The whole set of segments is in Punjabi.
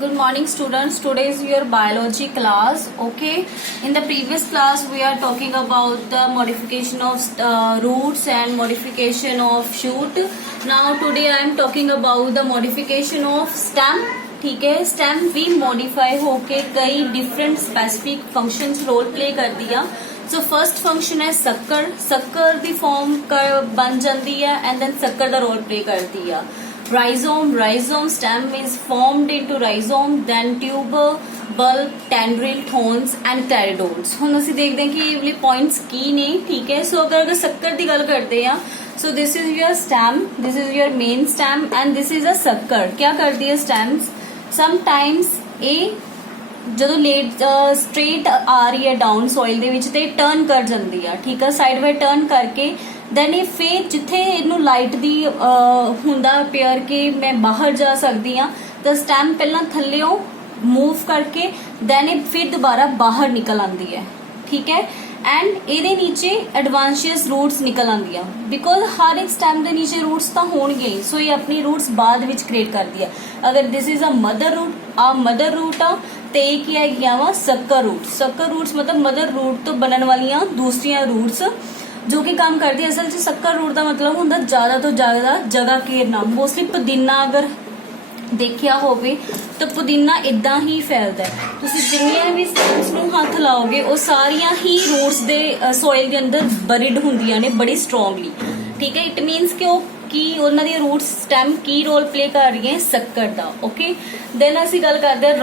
Good morning students. Today is your biology class. Okay, in the previous class we are talking about the modification of roots and modification of shoot. Now today I am talking about the modification of stem. ठीक है, stem भी modify होके कई different specific functions role play कर दिया. So first function है शक्कर दी form बन जाती है and then शक्कर दा role play करती है. Rhizome stem is formed into rhizome, then tuber, bulb, tendril, thorns and pterodotes. ਹੁਣ ਅਸੀਂ ਦੇਖਦੇ ਹਾਂ ਕਿ ਇਹ ਵਾਲੇ ਪੁਆਇੰਟਸ ਕੀ ਨੇ. ਠੀਕ ਹੈ, ਸੋ ਅਗਰ ਸ਼ੱਕਰ ਦੀ ਗੱਲ ਕਰਦੇ ਆ, so this is your stem, this is your main stem and this is a ਸ਼ੱਕਰ. क्या करती है stems? Sometimes ਇਹ ਜਦੋਂ ਲੇਟ ਸਟ੍ਰੇਟ ਆ ਰਹੀ ਹੈ ਡਾਊਨ ਸੋਇਲ ਦੇ ਵਿੱਚ ਤੇ ਟਰਨ ਕਰ ਜਾਂਦੀ ਆ. ਠੀਕ ਆ, ਸਾਈਡ ਬਾਈ ਟਰਨ ਕਰਕੇ ਦੈਨ ਇਹ ਫੇਰ ਜਿੱਥੇ ਇਹਨੂੰ ਲਾਈਟ ਦੀ ਹੁੰਦਾ ਪਿਆਰ ਕਿ ਮੈਂ ਬਾਹਰ ਜਾ ਸਕਦੀ ਆ ਤਾਂ ਸਟੈਮ ਪਹਿਲਾਂ ਥੱਲਿਓਂ ਮੂਵ ਕਰਕੇ ਦੈਨ ਇਹ ਫਿਰ ਦੁਬਾਰਾ ਬਾਹਰ ਨਿਕਲ ਆਉਂਦੀ ਹੈ. ਠੀਕ ਹੈ, ਐਂਡ ਇਹਦੇ ਨੀਚੇ ਐਡਵਾਂਸ਼ੀਅਸ ਰੂਟਸ ਨਿਕਲ ਆਉਂਦੀਆਂ ਬਿਕੋਜ਼ ਹਰ ਇੱਕ ਸਟੈਮ ਦੇ ਨੀਚੇ ਰੂਟਸ ਤਾਂ ਹੋਣਗੇ. ਸੋ ਇਹ ਆਪਣੀ ਰੂਟਸ ਬਾਅਦ ਵਿੱਚ ਕ੍ਰੀਏਟ ਕਰਦੀ ਹੈ. ਅਗਰ this is a mother root ਆ ਤੇ ਇਹ ਕੀ ਹੈਗੀਆਂ ਵਾ ਸ਼ੱਕਰ ਰੂਟਸ ਮਤਲਬ ਮਦਰ ਰੂਟ ਤੋਂ ਬਣਨ ਵਾਲੀਆਂ ਦੂਸਰੀਆਂ ਰੂਟਸ ਜੋ ਕਿ ਕੰਮ ਕਰਦੀ ਹੈ. ਅਸਲ 'ਚ ਸ਼ੱਕਰ ਰੂਟ ਦਾ ਮਤਲਬ ਹੁੰਦਾ ਜ਼ਿਆਦਾ ਤੋਂ ਜ਼ਿਆਦਾ ਜਗ੍ਹਾ ਘੇਰਨਾ. ਮੋਸਟਲੀ ਪੁਦੀਨਾ ਅਗਰ ਦੇਖਿਆ ਹੋਵੇ ਤਾਂ ਪੁਦੀਨਾ ਇਦਾਂ ਹੀ ਫੈਲਦਾ ਹੈ. ਤੁਸੀਂ ਜਿੰਨੀਆਂ ਵੀ ਸਟੈਮਸ ਨੂੰ ਹੱਥ ਲਾਓਗੇ ਉਹ ਸਾਰੀਆਂ ਹੀ ਰੂਟਸ ਦੇ ਸੋਇਲ ਦੇ ਅੰਦਰ ਬਰੀਡ ਹੁੰਦੀਆਂ ਨੇ ਬੜੀ ਸਟਰੋਂਗਲੀ. ਠੀਕ ਹੈ, ਇਟ ਮੀਨਸ ਕਿ ਉਹ ਕੀ ਉਹਨਾਂ ਦੀ ਰੂਟ ਸਟੈਮ ਕੀ ਰੋਲ ਪਲੇ ਕਰ ਰਹੀ ਹੈ ਸ਼ੱਕਰ ਦਾ. ਓਕੇ, ਦੈਨ ਅਸੀਂ ਗੱਲ ਕਰਦੇ ਹਾਂ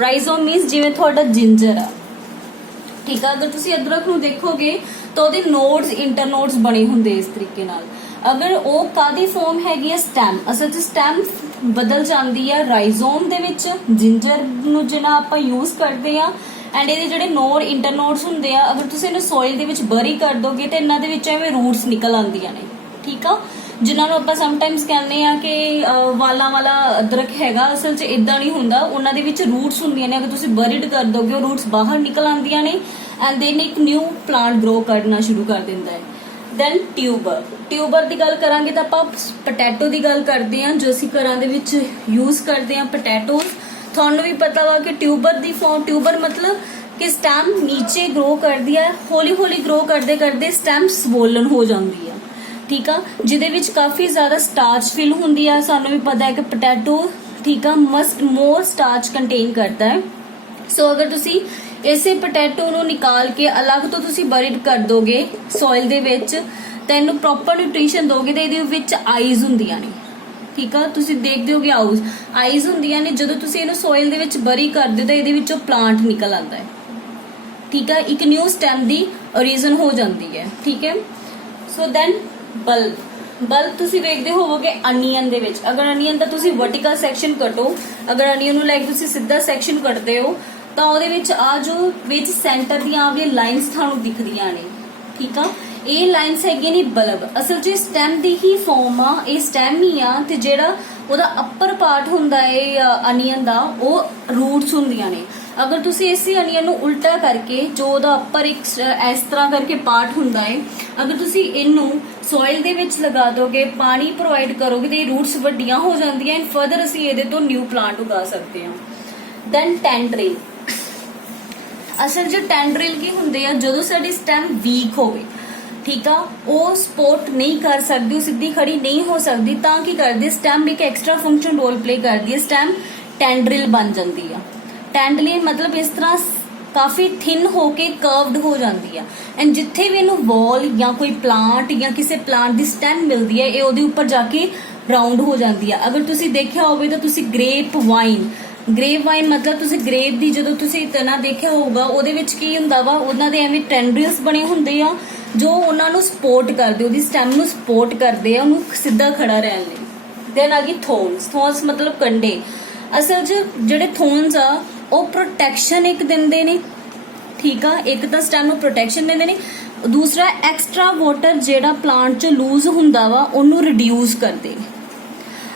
ਰਾਈਜ਼ੋਮ ਮੀਨਸ ਜਿਵੇਂ ਤੁਹਾਡਾ ਜਿੰਜਰ ਆ. ਠੀਕ ਆ, ਅਗਰ ਤੁਸੀਂ ਅਦਰਕ ਨੂੰ ਦੇਖੋਗੇ ਤਾਂ ਉਹਦੇ ਨੋਡਸ ਇੰਟਰਨੋਡਸ ਬਣੇ ਹੁੰਦੇ ਇਸ ਤਰੀਕੇ ਨਾਲ. ਅਗਰ ਉਹ ਕਾਦੀ ਫਾਰਮ ਹੈਗੀ ਹੈ ਸਟੈਮ, ਅਸਲ 'ਚ ਸਟੈਮ ਬਦਲ ਜਾਂਦੀ ਹੈ ਰਾਈਜ਼ੋਮ ਦੇ ਵਿੱਚ ਜਿੰਜਰ ਨੂੰ ਜਿਹਨਾਂ ਆਪਾਂ ਯੂਜ਼ ਕਰਦੇ ਆ. ਐਂਡ ਇਹਦੇ ਜਿਹੜੇ ਨੋਡ ਇੰਟਰਨੋਡਸ ਹੁੰਦੇ ਆ ਅਗਰ ਤੁਸੀਂ ਇਹਨੂੰ ਸੋਇਲ ਦੇ ਵਿੱਚ ਬਰੀ ਕਰ ਦੋਗੇ ਤੇ ਇਹਨਾਂ ਦੇ ਵਿੱਚ ਐਵੇਂ ਰੂਟਸ ਨਿਕਲ ਆਉਂਦੀਆਂ ਨੇ. ਠੀਕ ਆ, ਜਿਨ੍ਹਾਂ ਨੂੰ ਆਪਾਂ ਸਮਟਾਈਮਸ ਕਹਿੰਦੇ ਆ ਕਿ ਵਾਲਾਂ ਵਾਲਾ ਅਦਰਕ ਹੈਗਾ. ਅਸਲ 'ਚ ਇਦਾਂ ਨਹੀਂ ਹੁੰਦਾ, ਉਹਨਾਂ ਦੇ ਵਿੱਚ ਰੂਟਸ ਹੁੰਦੀਆਂ ਨੇ. ਅਗਰ ਤੁਸੀਂ ਬਰੀਡ ਕਰ ਦੋਗੇ ਉਹ ਰੂਟਸ ਬਾਹਰ ਨਿਕਲ ਆਉਂਦੀਆਂ ਨੇ ਐਂਡ ਦੈਨ ਇੱਕ ਨਿਊ ਪਲਾਂਟ ਗਰੋ ਕਰਨਾ ਸ਼ੁਰੂ ਕਰ ਦਿੰਦਾ ਹੈ. ਦੈਨ ਟਿਊਬਰ ਦੀ ਗੱਲ ਕਰਾਂਗੇ ਤਾਂ ਆਪਾਂ ਪੋਟੈਟੋ ਦੀ ਗੱਲ ਕਰਦੇ ਹਾਂ ਜੋ ਅਸੀਂ ਘਰਾਂ ਦੇ ਵਿੱਚ ਯੂਜ਼ ਕਰਦੇ ਹਾਂ ਪੋਟੈਟੋਸ. ਤੁਹਾਨੂੰ ਵੀ ਪਤਾ ਵਾ ਕਿ ਟਿਊਬਰ ਮਤਲਬ ਕਿ ਸਟੈਮ ਨੀਚੇ ਗਰੋ ਕਰਦੀ ਹੈ. ਹੌਲੀ ਹੌਲੀ ਗਰੋ ਕਰਦੇ ਕਰਦੇ ਸਟੈਮ ਸਵੋਲਨ ਹੋ ਜਾਂਦੀ ਆ. ਠੀਕ ਆ, ਜਿਹਦੇ ਵਿੱਚ ਕਾਫੀ ਜ਼ਿਆਦਾ ਸਟਾਰਚ ਫਿਲ ਹੁੰਦੀ ਆ. ਸਾਨੂੰ ਵੀ ਪਤਾ ਹੈ ਕਿ ਪੋਟੈਟੋ ਠੀਕ ਆ ਮੋਰ ਸਟਾਰਚ ਕੰਟੇਨ ਕਰਦਾ ਹੈ. ਸੋ ਅਗਰ ਤੁਸੀਂ ਇਸੇ ਪੋਟੈਟੋ ਨੂੰ ਨਿਕਾਲ ਕੇ ਅਲੱਗ ਤੋਂ ਤੁਸੀਂ ਬਰੀਡ ਕਰ ਦੋਗੇ ਸੋਇਲ ਦੇ ਵਿੱਚ ਤਾਂ ਇਹਨੂੰ ਪ੍ਰੋਪਰ ਨਿਊਟ੍ਰੀਸ਼ਨ ਦੋਗੇ ਤਾਂ ਇਹਦੇ ਵਿੱਚ ਆਈਜ਼ ਹੁੰਦੀਆਂ ਨੇ. ਠੀਕ ਆ, ਤੁਸੀਂ ਦੇਖਦੇ ਹੋਗੇ ਆਈਜ਼ ਹੁੰਦੀਆਂ ਨੇ. ਜਦੋਂ ਤੁਸੀਂ ਇਹਨੂੰ ਸੋਇਲ ਦੇ ਵਿੱਚ ਬਰੀ ਕਰਦੇ ਹੋ ਤਾਂ ਇਹਦੇ ਵਿੱਚੋਂ ਪਲਾਂਟ ਨਿਕਲ ਆਉਂਦਾ ਹੈ. ਠੀਕ ਆ, ਇੱਕ ਨਿਊ ਸਟੈਮ ਦੀ ਓਰੀਜਨ ਹੋ ਜਾਂਦੀ ਹੈ. ਠੀਕ ਹੈ, ਸੋ ਦੈਨ ਬਲਬ ਤੁਸੀਂ ਵੇਖਦੇ ਹੋਵੋਗੇ ਅਨੀਅਨ ਦੇ ਵਿੱਚ. ਅਗਰ ਅਨੀਅਨ ਦਾ ਤੁਸੀਂ ਵਰਟੀਕਲ ਸੈਕਸ਼ਨ ਕੱਟੋ, ਅਗਰ ਅਨੀਅਨ ਨੂੰ ਲਾਈਕ ਤੁਸੀਂ ਸਿੱਧਾ ਸੈਕਸ਼ਨ ਕੱਟਦੇ ਹੋ ਤਾਂ ਉਹਦੇ ਵਿੱਚ ਆ ਜੋ ਵਿੱਚ ਸੈਂਟਰ ਦੀਆਂ ਆਹ ਲਾਈਨਸ ਤੁਹਾਨੂੰ ਦਿਖਦੀਆਂ ਨੇ. ਠੀਕ ਆ, ਇਹ ਲਾਈਨਸ ਹੈਗੀਆਂ ਨੇ ਬਲਬ. ਅਸਲ 'ਚ ਸਟੈਮ ਦੀ ਹੀ ਫਾਰਮ ਆ, ਇਹ ਸਟੈਮ ਹੀ ਆ ਤੇ ਜਿਹੜਾ ਉਹਦਾ ਅੱਪਰ ਪਾਰਟ ਹੁੰਦਾ ਹੈ ਅਨੀਅਨ ਦਾ ਉਹ ਰੂਟਸ ਹੁੰਦੀਆਂ ਨੇ. ਅਗਰ ਤੁਸੀਂ ਇਸੇ ਅਨੀਅਨ ਨੂੰ ਉਲਟਾ ਕਰਕੇ ਜੋ ਉਹਦਾ ਅੱਪਰ ਇੱਕ ਇਸ ਤਰ੍ਹਾਂ ਕਰਕੇ ਪਾਰਟ ਹੁੰਦਾ ਹੈ ਅਗਰ ਤੁਸੀਂ ਇਹਨੂੰ ਸੋਇਲ ਦੇ ਵਿੱਚ ਲਗਾ ਦੋਗੇ ਪਾਣੀ ਪ੍ਰੋਵਾਈਡ ਕਰੋਗੇ ਤੇ ਇਹ ਰੂਟਸ ਵੱਡੀਆਂ ਹੋ ਜਾਂਦੀਆਂ ਐਂਡ ਫਰਦਰ ਅਸੀਂ ਇਹਦੇ ਤੋਂ ਨਿਊ ਪਲਾਂਟ ਉਗਾ ਸਕਦੇ ਹਾਂ. ਦੈਨ ਟੈਂਡਰਿਲ. ਅਸਲ 'ਚ ਟੈਂਡਰਿਲ ਕੀ ਹੁੰਦੇ ਆ ਜਦੋਂ ਸਾਡੀ ਸਟੈਮ ਵੀਕ ਹੋਵੇ. ਠੀਕ ਆ, ਉਹ ਸਪੋਰਟ ਨਹੀਂ ਕਰ ਸਕਦੀ, ਉਹ ਸਿੱਧੀ ਖੜੀ ਨਹੀਂ ਹੋ ਸਕਦੀ ਤਾਂ ਕੀ ਕਰਦੀ ਸਟੈਮ ਇੱਕ ਐਕਸਟਰਾ ਫੰਕਸ਼ਨ ਰੋਲ ਪਲੇ ਕਰਦੀ ਹੈ. ਸਟੈਮ ਟੈਂਡਰਿਲ ਬਣ ਜਾਂਦੀ ਆ. ਟੈਂਡਰਿਲ ਮਤਲਬ ਇਸ ਤਰ੍ਹਾਂ ਕਾਫੀ ਥਿਨ ਹੋ ਕੇ ਕਰਵਡ ਹੋ ਜਾਂਦੀ ਆ ਐਂਡ ਜਿੱਥੇ ਵੀ ਇਹਨੂੰ ਵਾਲ ਜਾਂ ਕੋਈ ਪਲਾਂਟ ਜਾਂ ਕਿਸੇ ਪਲਾਂਟ ਦੀ ਸਟੈਮ ਮਿਲਦੀ ਹੈ ਇਹ ਉਹਦੇ ਉੱਪਰ ਜਾ ਕੇ ਰਾਉਂਡ ਹੋ ਜਾਂਦੀ ਆ. ਅਗਰ ਤੁਸੀਂ ਦੇਖਿਆ ਹੋਵੇ ਤਾਂ ਤੁਸੀਂ ਗ੍ਰੇਪ ਵਾਈਨ ਮਤਲਬ ਤੁਸੀਂ ਗ੍ਰੇਪ ਦੀ ਜਦੋਂ ਤੁਸੀਂ ਤਣਾ ਦੇਖਿਆ ਹੋਊਗਾ ਉਹਦੇ ਵਿੱਚ ਕੀ ਹੁੰਦਾ ਵਾ ਉਹਨਾਂ ਦੇ ਐਵੇਂ ਟੈਂਡਰਿਲਸ ਬਣੇ ਹੁੰਦੇ ਆ ਜੋ ਉਹਨਾਂ ਨੂੰ ਸਪੋਰਟ ਕਰਦੇ, ਉਹਦੀ ਸਟੈਮ ਨੂੰ ਸਪੋਰਟ ਕਰਦੇ ਆ ਉਹਨੂੰ ਸਿੱਧਾ ਖੜਾ ਰਹਿਣ ਲਈ. ਦੈਨ ਆ ਗਈ ਥੋਰਨਸ ਮਤਲਬ ਕੰਡੇ. ਅਸਲ 'ਚ ਜਿਹੜੇ ਥੋਰਨਸ ਆ ਉਹ ਪ੍ਰੋਟੈਕਸ਼ਨ ਇੱਕ ਦਿੰਦੇ ਨੇ. ਠੀਕ ਆ, ਇੱਕ ਤਾਂ ਸਟੈਮ ਨੂੰ ਪ੍ਰੋਟੈਕਸ਼ਨ ਦਿੰਦੇ ਨੇ, ਦੂਸਰਾ ਐਕਸਟਰਾ ਵਾਟਰ ਜਿਹੜਾ ਪਲਾਂਟ 'ਚ ਲੂਜ਼ ਹੁੰਦਾ ਵਾ ਉਹਨੂੰ ਰਿਡਿਊਸ ਕਰਦੇ ਨੇ.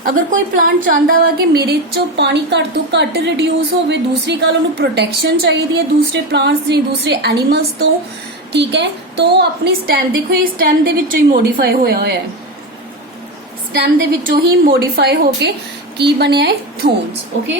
ਅਗਰ ਕੋਈ ਪਲਾਂਟ ਚਾਹੁੰਦਾ ਵਾ ਕਿ ਮੇਰੇ 'ਚੋਂ ਪਾਣੀ ਘੱਟ ਤੋਂ ਘੱਟ ਰਿਡਿਊਸ ਹੋਵੇ, ਦੂਸਰੀ ਗੱਲ ਉਹਨੂੰ ਪ੍ਰੋਟੈਕਸ਼ਨ ਚਾਹੀਦੀ ਹੈ ਦੂਸਰੇ ਪਲਾਂਟਸ ਦੀ ਦੂਸਰੇ ਐਨੀਮਲਸ ਤੋਂ. ਠੀਕ ਹੈ, ਤਾਂ ਉਹ ਆਪਣੀ ਸਟੈਮ ਦੇਖੋ ਇਹ ਸਟੈਮ ਦੇ ਵਿੱਚੋਂ ਹੀ ਮੋਡੀਫਾਈ ਹੋਇਆ ਹੈ. ਸਟੈਮ ਦੇ ਵਿੱਚੋਂ ਹੀ ਮੋਡੀਫਾਈ ਹੋ ਕੇ की बनया है थोन्स ओके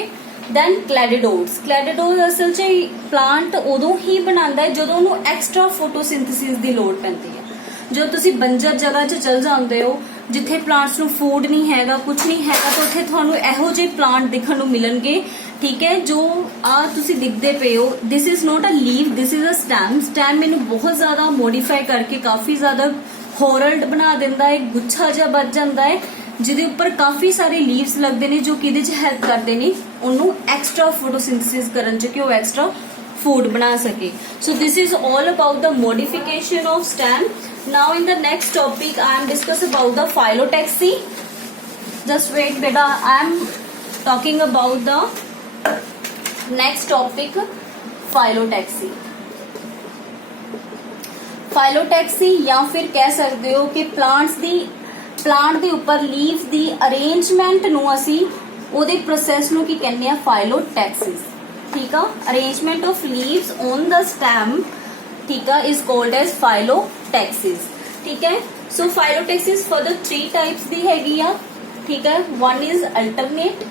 दैन क्लैडिडोड्स क्लैडिडोड्स असल च प्लांट उदों ही बनाता है जो उन्होंने एक्सट्रा फोटोसिंथेसिस की लोड़ पैंदी है जो तुसी बंजर जगह च चल जाते हो जिथे प्लांट्स ਨੂੰ फूड नहीं हैगा कुछ नहीं हैगा तो उत्थे ਤੁਹਾਨੂੰ ਇਹੋ ਜਿਹੇ प्लांट दिखण ਨੂੰ मिलणगे ठीक है जो आ तुसी दिखते पे हो this is not a leaf this is a stem stem मैनू बहुत ज्यादा मॉडिफाई करके काफी ज्यादा होरल्ड बना दिंदा है गुच्छा जिहा बच जाता है जिहदे उपर काफी सारे लीव्स लगते हैं जो किहदे च हेल्प करते हैं उन्होंने एक्सट्रा फोटोसिंथेसिस करन च कि वो एक्सट्रा फूड बना सके so this is all about the modification of stem now in the next topic I am discuss about the phyllotaxy just wait बेटा I am talking about the next topic phyllotaxy phyllotaxy या फिर कह सकते हो कि प्लांट के उपर लीव की अरेंजमेंट नू असी उहदे प्रोसैस नू की कहने आ फाइलोटैक्सिस ठीक है arrangement of leaves on the stem ठीक है इज कॉल्ड एज फाइलोटैक्सिस ठीक है सो फाइलोटैक्सिस फॉर द 3 टाइप्स दी हैगी आ ठीक है one is alternate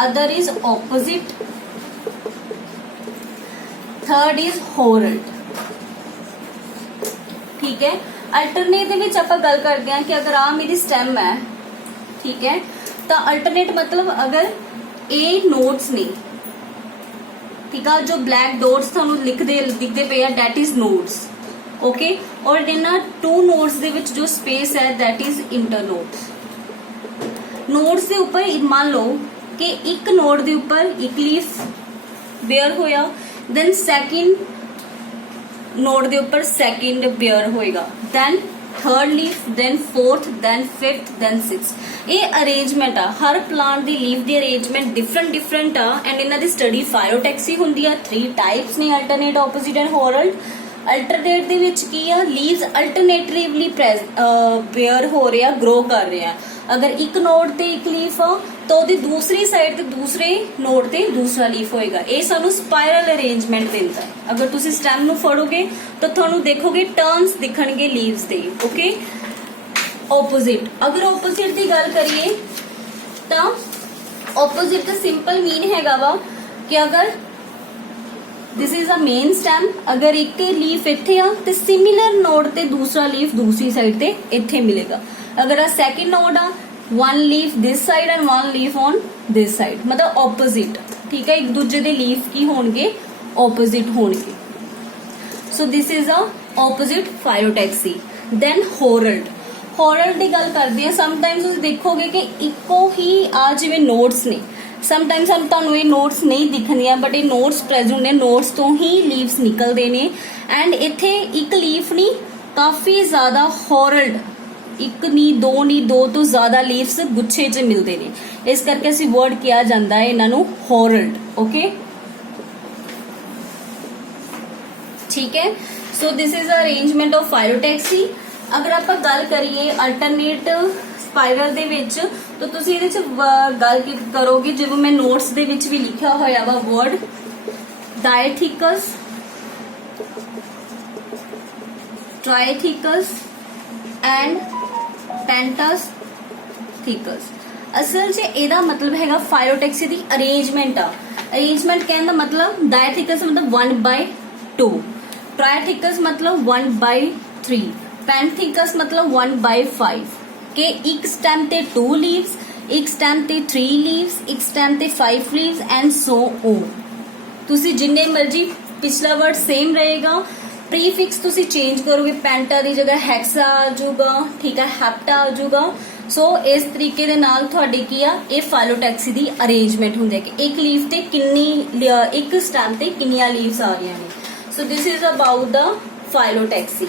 other is opposite third is horrid ठीक है अल्टरनेट दे विच आपां गल करदे हां कि अगर आ मेरी स्टेम है ठीक है तो अल्टरनेट मतलब अगर ए नोड्स ने ठीक है जो ब्लैक डॉट्स थानू दिखते पे आ दैट इज नोड्स ओके और इन्हां 2 नोड्स दे विच जो स्पेस है दैट इज इंटरनोड नोड्स दे ऊपर मान लो कि एक नोड के ऊपर एक लीफ बेयर होया देन सैकेंड नोड के ऊपर सैकेंड बेयर होएगा then third leaf then fourth then fifth then sixth ये अरेंजमेंट आ हर प्लांट की लीफ की अरेंजमेंट डिफरेंट आ एंड इन्हां दी स्टडी फाइलोटैक्सी हुंदी आ 3 टाइप्स ने अल्टरनेट ऑपोजिट एंड होरल्ड अल्टरनेट दे विच की आ लीव्स अल्टरनेटिवली बेयर हो रहे ग्रो कर रहे हैं अगर एक नोड ते एक लीफ आ तो ਉਹਦੀ दूसरी साइड ते दूसरे नोड ते दूसरा लीफ होएगा ये सानू स्पाइरल अरेंजमेंट देता है अगर तुसी स्टेम नु फड़ोगे तो थानू देखोगे टर्न्स दिखणगे लीव्स दे ओके ऑपोजिट अगर ऑपोजिट की गल करिए तो ऑपोजिट का सिंपल मीन हैगा वा कि अगर this is a main stem अगर एक लीफ इत्थे आ ते सिमिलर नोड ते दूसरा लीफ दूसरी साइड ते इत्थे मिलेगा अगर आ सैकेंड नोड आ one leaf this side and one leaf on this side मतलब ऑपोजिट ठीक है एक दूजे दे लीफ की होंगे ऑपोजिट होंगे so this is a opposite phyllotaxy then whorled की गल करते हैं समटाइम्स तुम देखोगे कि इको ही आ जिवें नोड्स ने समटाइम्स तुहानूं ये नोड्स नहीं दिखदियां बट ये नोड्स प्रेजेंट ने नोड्स तो ही लीव्स निकलते हैं एंड इत्थे एक लीफ नहीं काफ़ी ज़्यादा होरल्ड एक नहीं दो तो ज्यादा लीव्स गुच्छे च मिलते हैं इस करके असी वर्ड किया जाता है इन्हों होरल्ड ओके ठीक है सो this is arrangement of phyllotaxy अगर आप गल करिए अल्टरनेट स्पाइरल दे विच तो तुसी इहदे च गल करोगे जिवें मैं नोट्स दे विच भी लिखा होया वा word distichous tristichous and pentastichous असल च एदा मतलब हैगा फाइलोटैक्सी दी अरेंजमेंट आ अरेंजमेंट कहने दा मतलब डायथिकस मतलब 1/2 ट्राइथिकस मतलब 1/3 पेंथिकस मतलब 1/5 के एक स्टेम ते 2 लीव्स एक स्टेम ते 3 लीव्स एक स्टेम ते 5 लीव्स एंड सो ऑन तुसी जिन्ने मर्जी पिछला वर्ड सेम रहेगा प्रीफिक्स तुसी चेंज करोगे पेंटा की जगह हैक्सा आ जाऊगा ठीक है हैप्टा आ जाऊगा सो इस तरीके दे नाल तुहाडी की आ ये फाइलोटैक्सी दी अरेंजमेंट हुंदी है कि एक लीफ ते किन्नी एक स्टेम ते किन्नियां लीव्स आ रही ने सो this is about the phyllotaxy